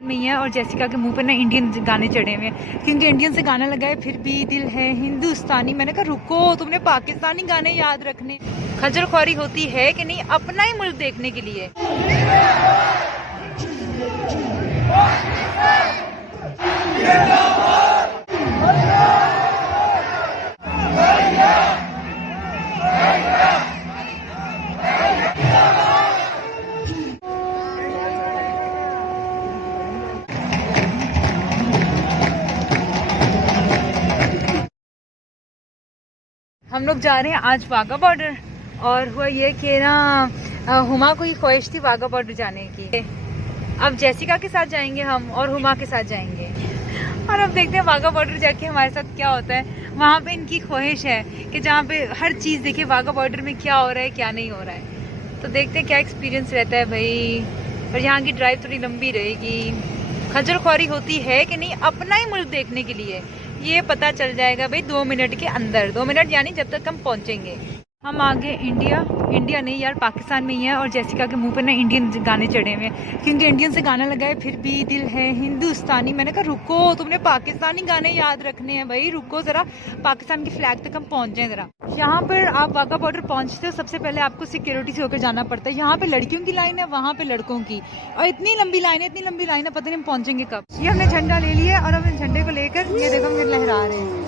में है और जेसिका के मुंह पर ना इंडियन गाने चढ़े हुए हैं क्योंकि इंडियन से गाना लगाए फिर भी दिल है हिंदुस्तानी। मैंने कहा रुको, तुमने पाकिस्तानी गाने याद रखने। खजल ख्वारी होती है कि नहीं अपना ही मुल्क देखने के लिए। हम लोग जा रहे हैं आज वाघा बॉर्डर और हुआ ये कि ना हुमा को ही ख्वाहिश थी वाघा बॉर्डर जाने की। अब जेसिका के साथ जाएंगे हम और हुमा के साथ जाएंगे और अब देखते हैं वाघा बॉर्डर जाके हमारे साथ क्या होता है। वहाँ पे इनकी ख्वाहिश है कि जहाँ पे हर चीज़ देखे वाघा बॉर्डर में क्या हो रहा है क्या नहीं हो रहा है। तो देखते हैं क्या एक्सपीरियंस रहता है भाई। और यहाँ की ड्राइव थोड़ी लंबी रहेगी। खजल ख्वारी होती है कि नहीं अपना ही मुल्क देखने के लिए, ये पता चल जाएगा भाई 2 मिनट के अंदर। 2 मिनट यानी जब तक हम पहुंचेंगे। हम आगे इंडिया नहीं यार पाकिस्तान में ही है और जेसिका के मुंह पर ना इंडियन गाने चढ़े हुए हैं क्योंकि इंडियन से गाना लगाए फिर भी दिल है हिंदुस्तानी। मैंने कहा रुको, तुमने पाकिस्तानी गाने याद रखने हैं भाई, रुको जरा, पाकिस्तान की फ्लैग तक हम पहुंच जाए जरा। यहाँ पर आप वाघा बॉर्डर पहुंचते हो सबसे पहले आपको सिक्योरिटी से होकर जाना पड़ता है। यहाँ पे लड़कियों की लाइन है, वहाँ पे लड़कों की, और इतनी लंबी लाइन है पता नहीं हम पहुंचेंगे कब। ये हमने झंडा ले लिया और हम झंडे को लेकर ये देखो हम लहरा रहे हैं।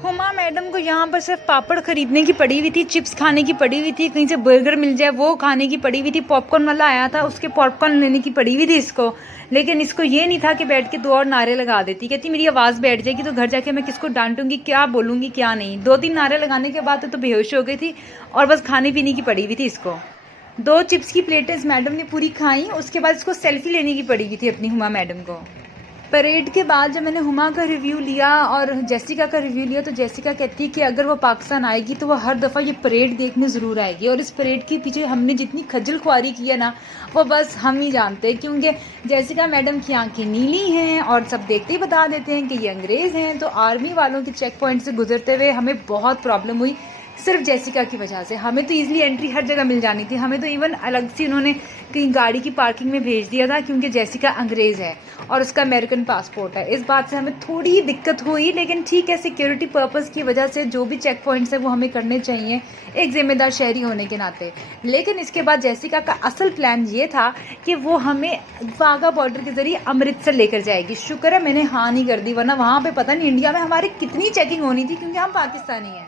हुमा मैडम को यहाँ पर सिर्फ पापड़ खरीदने की पड़ी हुई थी, चिप्स खाने की पड़ी हुई थी, कहीं से बर्गर मिल जाए वो खाने की पड़ी हुई थी, पॉपकॉर्न वाला आया था उसके पॉपकॉर्न लेने की पड़ी हुई थी इसको। लेकिन इसको ये नहीं था कि बैठ के 2 और नारे लगा देती। कहती मेरी आवाज़ बैठ जाएगी तो घर जाके मैं किसको डांटूंगी, क्या बोलूँगी क्या नहीं। 2-3 नारे लगाने के बाद तो बेहोश हो गई थी और बस खाने पीने की पड़ी हुई थी इसको। 2 चिप्स की प्लेटें इस मैडम ने पूरी खाई। उसके बाद इसको सेल्फी लेने की पड़ी हुई थी अपनी हुमा मैडम को। परेड के बाद जब मैंने हुमा का रिव्यू लिया और जेसिका का रिव्यू लिया तो जेसिका कहती है कि अगर वो पाकिस्तान आएगी तो वो हर दफ़ा ये परेड देखने ज़रूर आएगी। और इस परेड के पीछे हमने जितनी खज्जल ख्वारी की है ना वो बस हम ही जानते हैं, क्योंकि जेसिका मैडम की आंखें नीली हैं और सब देखते ही बता देते हैं कि ये अंग्रेज़ हैं। तो आर्मी वालों के चेक पॉइंट से गुजरते हुए हमें बहुत प्रॉब्लम हुई सिर्फ जेसिका की वजह से। हमें तो ईजिली एंट्री हर जगह मिल जानी थी। हमें तो इवन अलग से उन्होंने कहीं गाड़ी की पार्किंग में भेज दिया था क्योंकि जेसिका अंग्रेज़ है और उसका अमेरिकन पासपोर्ट है। इस बात से हमें थोड़ी ही दिक्कत हुई, लेकिन ठीक है, सिक्योरिटी पर्पज़ की वजह से जो भी चेक पॉइंट्स है वो हमें करने चाहिए एक ज़िम्मेदार शहरी होने के नाते। लेकिन इसके बाद जेसिका का असल प्लान ये था कि वो हमें वाघा बॉर्डर के ज़रिए अमृतसर लेकर जाएगी। शुक्र है मैंने हाँ नहीं कर दी, वरना वहाँ पर पता नहीं इंडिया में हमारी कितनी चेकिंग होनी थी क्योंकि हम पाकिस्तानी हैं।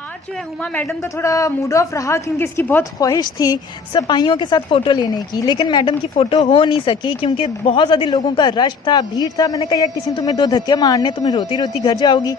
आज जो है हुमा मैडम का थोड़ा मूड ऑफ रहा क्योंकि इसकी बहुत ख्वाहिश थी सिपाहियों के साथ फ़ोटो लेने की, लेकिन मैडम की फ़ोटो हो नहीं सकी क्योंकि बहुत ज़्यादा लोगों का रश था, भीड़ था। मैंने कहा यार किसी ने तुम्हें 2 धक्के मारने, तुम्हें रोती रोती घर जाओगी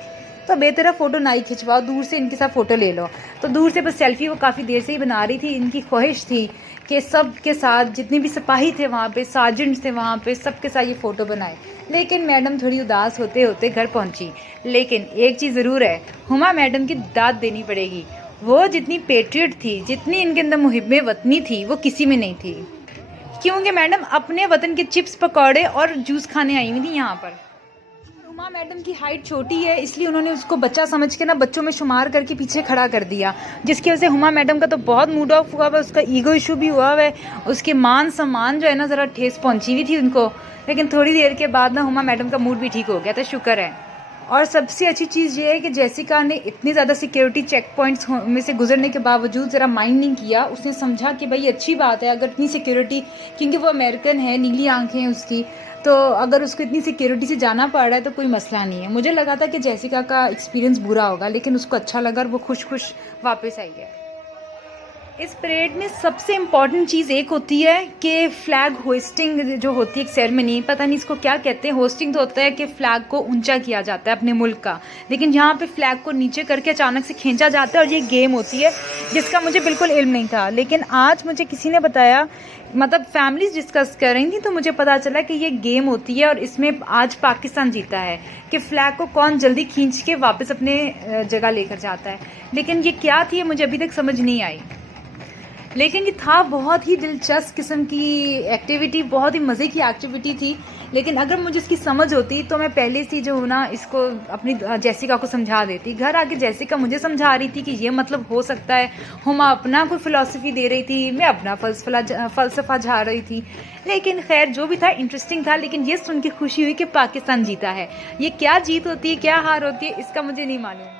तो बेहतर फ़ोटो ना ही खिंचवाओ, दूर से इनके साथ फ़ोटो ले लो। तो दूर से बस सेल्फी वो काफ़ी देर से ही बना रही थी। इनकी ख्वाहिश थी कि सब के साथ जितने भी सिपाही थे वहाँ पे, सार्जेंट्स थे वहाँ पे, सबके साथ ये फ़ोटो बनाए। लेकिन मैडम थोड़ी उदास होते होते घर पहुँची। लेकिन एक चीज़ ज़रूर है, हुमा मैडम की दाद देनी पड़ेगी। वो जितनी पेट्रियट थी, जितनी इनके अंदर मुहिब्बे वतनी थी, वो किसी में नहीं थी, क्योंकि मैडम अपने वतन के चिप्स पकौड़े और जूस खाने आई हुई थी यहाँ पर। हुमा मैडम की हाइट छोटी है इसलिए उन्होंने उसको बच्चा समझ के ना बच्चों में शुमार करके पीछे खड़ा कर दिया, जिसकी वजह से हुमा मैडम का तो बहुत मूड ऑफ हुआ है, उसका ईगो इशू भी हुआ है, उसके मान सम्मान जो है ना ज़रा ठेस पहुंची हुई थी उनको। लेकिन थोड़ी देर के बाद ना हुमा मैडम का मूड भी ठीक हो गया था, शुक्र है। और सबसे अच्छी चीज़ ये है कि जेसिका ने इतनी ज़्यादा सिक्योरिटी चेक पॉइंट्स में से गुजरने के बावजूद ज़रा माइंड नहीं किया। उसने समझा कि भाई अच्छी बात है अगर इतनी सिक्योरिटी, क्योंकि वो अमेरिकन है, नीली आंखें हैं उसकी, तो अगर उसको इतनी सिक्योरिटी से जाना पड़ रहा है तो कोई मसला नहीं है। मुझे लगा था कि जेसिका का एक्सपीरियंस बुरा होगा लेकिन उसको अच्छा लगा और वो खुश खुश वापस आई है। इस परेड में सबसे इम्पॉर्टेंट चीज़ एक होती है कि फ्लैग होइस्टिंग जो होती है, एक सेरेमनी, पता नहीं इसको क्या कहते हैं। होस्टिंग तो होता है कि फ्लैग को ऊंचा किया जाता है अपने मुल्क का, लेकिन यहाँ पे फ्लैग को नीचे करके अचानक से खींचा जाता है और ये गेम होती है जिसका मुझे बिल्कुल इल्म नहीं था। लेकिन आज मुझे किसी ने बताया, मतलब फैमिलीज डिस्कस कर रही थी, तो मुझे पता चला कि ये गेम होती है और इसमें आज पाकिस्तान जीता है कि फ्लैग को कौन जल्दी खींच के वापस अपने जगह लेकर जाता है। लेकिन ये क्या थी मुझे अभी तक समझ नहीं आई, लेकिन ये था बहुत ही दिलचस्प किस्म की एक्टिविटी, बहुत ही मज़े की एक्टिविटी थी। लेकिन अगर मुझे इसकी समझ होती तो मैं पहले से जो ना इसको अपनी जैसिका को समझा देती। घर आके जैसिका मुझे समझा रही थी कि ये मतलब हो सकता है, हुमा अपना कोई फ़िलासफ़ी दे रही थी, मैं अपना फ़लसफ़ा झा रही थी। लेकिन खैर जो भी था इंटरेस्टिंग था। लेकिन ये सुन के खुशी हुई कि पाकिस्तान जीता है। ये क्या जीत होती है, क्या हार होती है, इसका मुझे नहीं मालूम।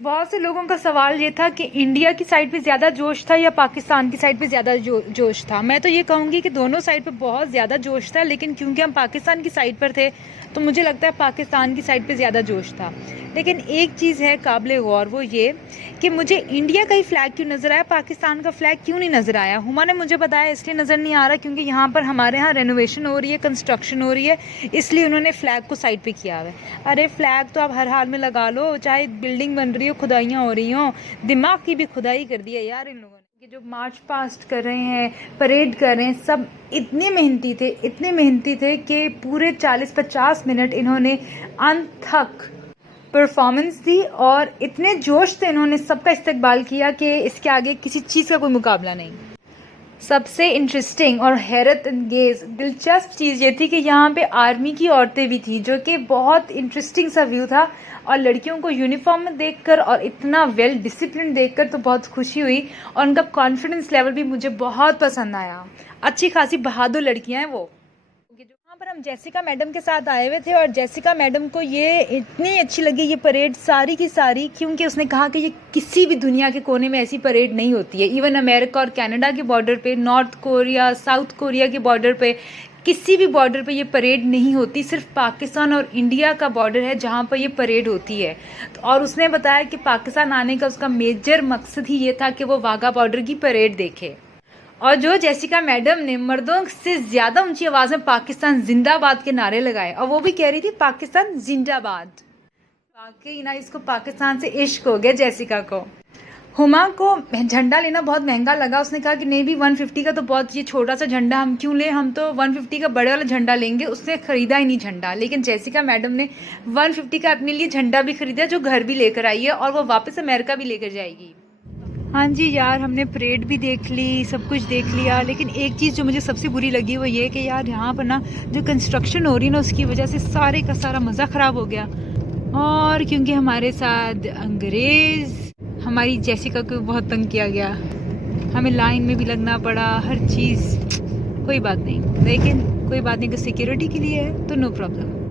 बहुत से लोगों का सवाल ये था कि इंडिया की साइड पे ज़्यादा जोश था या पाकिस्तान की साइड पे ज़्यादा जोश था। मैं तो ये कहूँगी कि दोनों साइड पे बहुत ज़्यादा जोश था, लेकिन क्योंकि हम पाकिस्तान की साइड पर थे तो मुझे लगता है पाकिस्तान की साइड पे ज़्यादा जोश था। लेकिन एक चीज़ है काबिल गौर, वो ये कि मुझे इंडिया का ही फ्लैग क्यों नज़र आया, पाकिस्तान का फ्लैग क्यों नहीं नज़र आया। हुमा ने मुझे बताया इसलिए नज़र नहीं आ रहा क्योंकि यहाँ पर हमारे यहाँ रेनोवेशन हो रही है, कंस्ट्रक्शन हो रही है, इसलिए उन्होंने फ़्लैग को साइड पे किया हुआ है। अरे फ्लैग तो आप हर हाल में लगा लो, चाहे बिल्डिंग बन रही हो, खुदाइयाँ हो रही हों, दिमाग की भी खुदाई कर दी है यार इन लोगों ने। ये जो मार्च पास्ट कर रहे हैं, परेड कर रहे हैं, सब इतने मेहनती थे कि पूरे 40-50 मिनट इन्होंने अनथक परफॉर्मेंस दी और इतने जोश से इन्होंने सबका इस्तकबाल किया कि इसके आगे किसी चीज़ का कोई मुकाबला नहीं। सबसे इंटरेस्टिंग और हैरत अंगेज दिलचस्प चीज़ ये थी कि यहाँ पे आर्मी की औरतें भी थी, जो कि बहुत इंटरेस्टिंग सा व्यू था। और लड़कियों को यूनिफॉर्म में देखकर और इतना वेल डिसिप्लिन देखकर तो बहुत खुशी हुई, और उनका कॉन्फिडेंस लेवल भी मुझे बहुत पसंद आया। अच्छी खासी बहादुर लड़कियाँ हैं वो। वहाँ पर हम जेसिका मैडम के साथ आए हुए थे, और जेसिका मैडम को ये इतनी अच्छी लगी ये परेड सारी की सारी, क्योंकि उसने कहा कि ये किसी भी दुनिया के कोने में ऐसी परेड नहीं होती है। इवन अमेरिका और कनाडा के बॉर्डर पे, नॉर्थ कोरिया, साउथ कोरिया के बॉर्डर पे, किसी भी बॉर्डर पे ये परेड नहीं होती। सिर्फ पाकिस्तान और इंडिया का बॉर्डर है जहाँ पर ये परेड होती है। और उसने बताया कि पाकिस्तान आने का उसका मेजर मकसद ही ये था कि वो वाघा बॉर्डर की परेड देखे। और जो जेसिका मैडम ने मर्दों से ज़्यादा ऊंची आवाज़ में पाकिस्तान जिंदाबाद के नारे लगाए, और वो भी कह रही थी पाकिस्तान जिंदाबाद। वाकई ना, इसको पाकिस्तान से इश्क हो गया जेसिका को। हुमा को झंडा लेना बहुत महंगा लगा। उसने कहा कि नहीं भी 150 का तो बहुत, ये छोटा सा झंडा हम क्यों लें, हम तो 150 का बड़े वाला झंडा लेंगे। उसने खरीदा ही नहीं झंडा, लेकिन जेसिका मैडम ने 150 का अपने लिए झंडा भी खरीदा, जो घर भी लेकर आई है, और वो वापस अमेरिका भी लेकर जाएगी। हाँ जी यार, हमने परेड भी देख ली, सब कुछ देख लिया, लेकिन एक चीज़ जो मुझे सबसे बुरी लगी वो ये कि यार यहाँ पर ना जो कंस्ट्रक्शन हो रही है ना, उसकी वजह से सारे का सारा मज़ा ख़राब हो गया। और क्योंकि हमारे साथ अंग्रेज़, हमारी जेसिका को बहुत तंग किया गया, हमें लाइन में भी लगना पड़ा, हर चीज़। कोई बात नहीं, लेकिन कोई बात नहीं कि सिक्योरिटी के लिए है तो नो प्रॉब्लम।